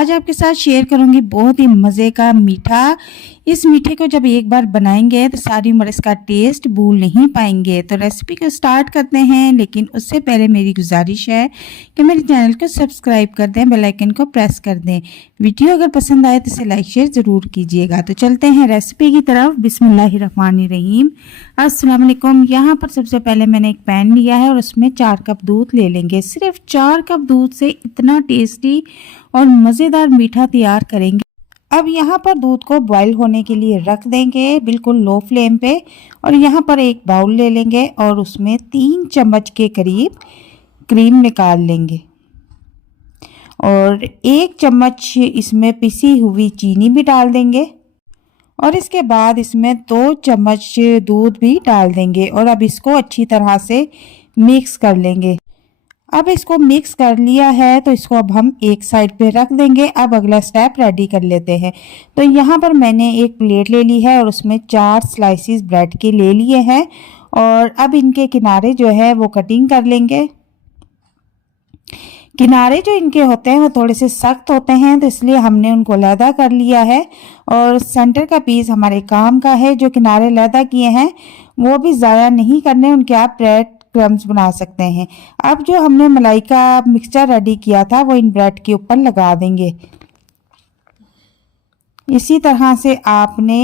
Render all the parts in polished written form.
आज आपके साथ शेयर करूंगी बहुत ही मज़े का मीठा। इस मीठे को जब एक बार बनाएंगे तो सारी उम्र इसका टेस्ट भूल नहीं पाएंगे। तो रेसिपी को स्टार्ट करते हैं, लेकिन उससे पहले मेरी गुजारिश है कि मेरे चैनल को सब्सक्राइब कर दें, बेल आइकन को प्रेस कर दें। वीडियो अगर पसंद आए तो इसे लाइक शेयर ज़रूर कीजिएगा। तो चलते हैं रेसिपी की तरफ। बिस्मिल्लाहिर्रहमानिर्रहीम। अस्सलाम वालेकुम। यहाँ पर सबसे पहले मैंने एक पैन लिया है और उसमें 4 कप दूध ले लेंगे। सिर्फ 4 कप दूध से इतना टेस्टी और मज़ेदार मीठा तैयार करेंगे। अब यहाँ पर दूध को बॉईल होने के लिए रख देंगे बिल्कुल लो फ्लेम पे। और यहाँ पर एक बाउल ले लेंगे और उसमें 3 चम्मच के करीब क्रीम निकाल लेंगे और 1 चम्मच इसमें पिसी हुई चीनी भी डाल देंगे और इसके बाद इसमें 2 चम्मच दूध भी डाल देंगे और अब इसको अच्छी तरह से मिक्स कर लेंगे। अब इसको मिक्स कर लिया है तो इसको अब हम एक साइड पे रख देंगे। अब अगला स्टेप रेडी कर लेते हैं। तो यहाँ पर मैंने एक प्लेट ले ली है और उसमें 4 स्लाइसिस ब्रेड के ले लिए हैं और अब इनके किनारे जो है वो कटिंग कर लेंगे। किनारे जो इनके होते हैं वो थोड़े से सख्त होते हैं, तो इसलिए हमने उनको लैदा कर लिया है और सेंटर का पीस हमारे काम का है। जो किनारे लैदा किए हैं वो भी ज़ाया नहीं करने, उनके आप ब्रेड क्रम्स बना सकते हैं। अब जो हमने मलाई का मिक्सचर रेडी किया था वो इन ब्रेड के ऊपर लगा देंगे। इसी तरह से आपने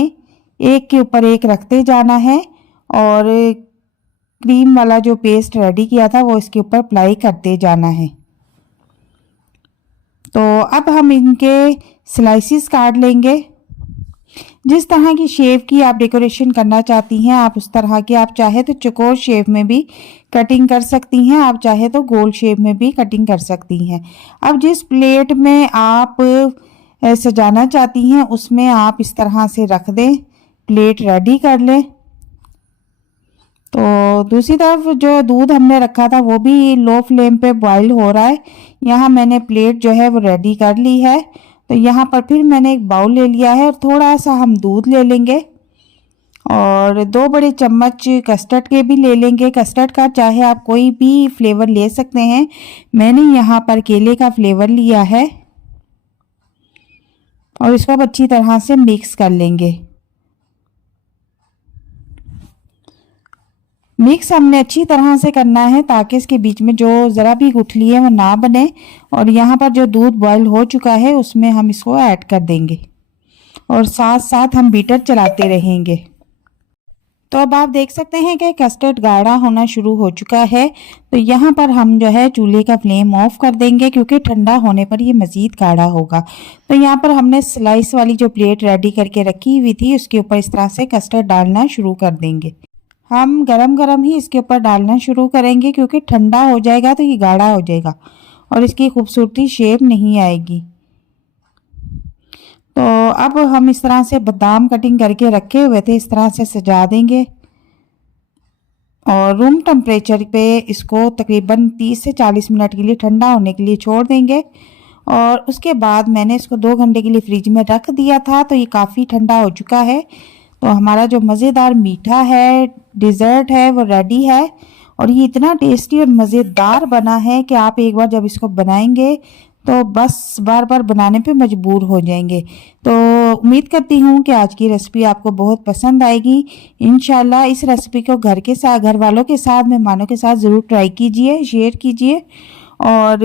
एक के ऊपर एक रखते जाना है और क्रीम वाला जो पेस्ट रेडी किया था वो इसके ऊपर अप्लाई करते जाना है। तो अब हम इनके स्लाइसिस काट लेंगे। जिस तरह की शेप की आप डेकोरेशन करना चाहती हैं आप उस तरह की, आप चाहे तो चौकोर शेप में भी कटिंग कर सकती हैं, आप चाहे तो गोल शेप में भी कटिंग कर सकती हैं। अब जिस प्लेट में आप सजाना चाहती हैं उसमें आप इस तरह से रख दें, प्लेट रेडी कर लें। तो दूसरी तरफ जो दूध हमने रखा था वो भी लो फ्लेम पे बॉईल हो रहा है। यहाँ मैंने प्लेट जो है वो रेडी कर ली है। तो यहाँ पर फिर मैंने एक बाउल ले लिया है और थोड़ा सा हम दूध ले लेंगे और 2 बड़े चम्मच कस्टर्ड के भी ले लेंगे। कस्टर्ड का चाहे आप कोई भी फ्लेवर ले सकते हैं, मैंने यहाँ पर केले का फ्लेवर लिया है और इसको अब अच्छी तरह से मिक्स कर लेंगे। मिक्स हमने अच्छी तरह से करना है ताकि इसके बीच में जो ज़रा भी गुठली है वो ना बने। और यहाँ पर जो दूध बॉईल हो चुका है उसमें हम इसको ऐड कर देंगे और साथ साथ हम बीटर चलाते रहेंगे। तो अब आप देख सकते हैं कि कस्टर्ड गाढ़ा होना शुरू हो चुका है। तो यहाँ पर हम जो है चूल्हे का फ्लेम ऑफ कर देंगे क्योंकि ठंडा होने पर ये मज़ीद गाढ़ा होगा। तो यहाँ पर हमने स्लाइस वाली जो प्लेट रेडी करके रखी हुई थी उसके ऊपर इस तरह से कस्टर्ड डालना शुरू कर देंगे। हम गरम गरम ही इसके ऊपर डालना शुरू करेंगे क्योंकि ठंडा हो जाएगा तो ये गाढ़ा हो जाएगा और इसकी खूबसूरती शेप नहीं आएगी। तो अब हम इस तरह से बादाम कटिंग करके रखे हुए थे इस तरह से सजा देंगे और रूम टेम्परेचर पे इसको तकरीबन 30 से 40 मिनट के लिए ठंडा होने के लिए छोड़ देंगे। और उसके बाद मैंने इसको 2 घंटे के लिए फ्रिज में रख दिया था। तो ये काफ़ी ठंडा हो चुका है। तो हमारा जो मज़ेदार मीठा है डिज़र्ट है वो रेडी है और ये इतना टेस्टी और मज़ेदार बना है कि आप एक बार जब इसको बनाएंगे तो बस बार बार बनाने पे मजबूर हो जाएंगे। तो उम्मीद करती हूँ कि आज की रेसिपी आपको बहुत पसंद आएगी। इंशाल्लाह इस रेसिपी को घर के साथ, घर वालों के साथ, मेहमानों के साथ ज़रूर ट्राई कीजिए, शेयर कीजिए और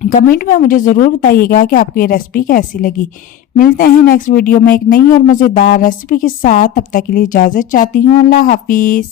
कमेंट में मुझे ज़रूर बताइएगा कि आपको ये रेसिपी कैसी लगी। मिलते हैं नेक्स्ट वीडियो में एक नई और मज़ेदार रेसिपी के साथ। तब तक के लिए इजाज़त चाहती हूँ। अल्लाह हाफिज़।